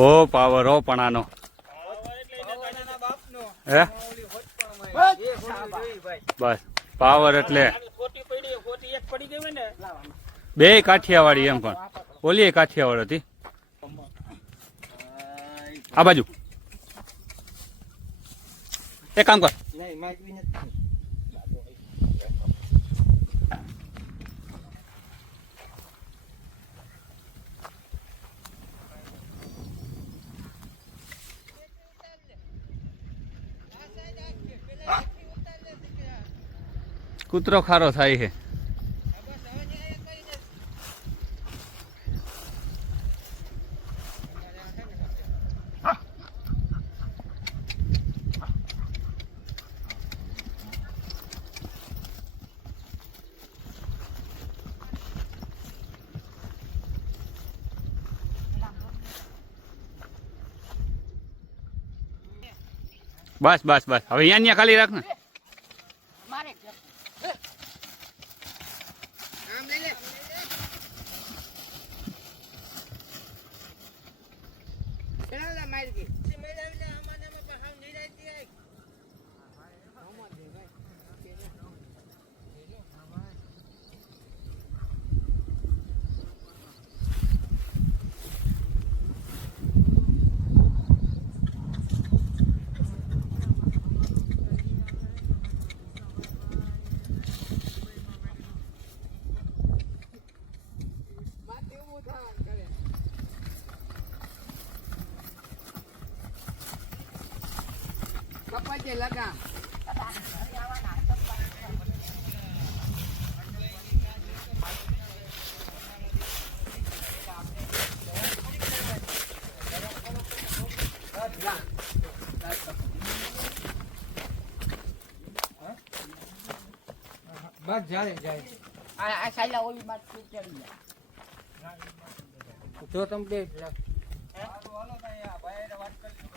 બહુ પાવર હો પણ આનો હે બસ પાવર એટલે બે કાઠિયાવાડી એમ પણ ઓલી કાઠિયાવાડ હતી આ બાજુ એક કામ કર કૂતરો ખારો થાય છે બસ બસ બસ હવે અહીંયા ખાલી રાખ ને લગા બસ જાય જાય આ સાઈલા ઓલી બાદ ચડી જાય જો તમે બે હાલો ભાઈ ભાઈ વાત કરી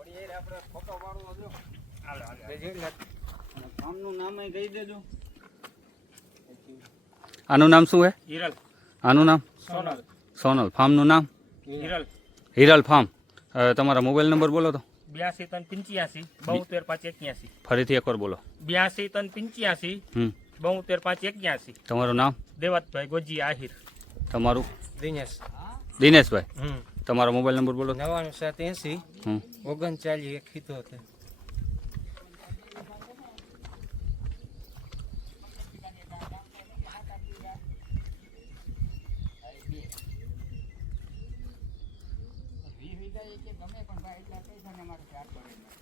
બરાબર આપણે ફોટો પાડવો જો હાલો આમનું નામ કહી દેજો આનું નામ શું હે હિરલ આનું નામ સોનલ સોનલ ફાર્મનું નામ હિરલ હિરલ ફાર્મ તમારા મોબાઈલ નંબર બોલો તો 82 385 72 581 ફરીથી એકવાર બોલો 82 385 72 581 તમારું નામ દેવતભાઈ ગોજી આહિર તમારું દિનેશ દિનેશભાઈ તમારો મોબાઈલ નંબર બોલો 97 80 39 78 ગમે પણ ભાઈ એટલા પૈસા ને અમારે ચાર પડે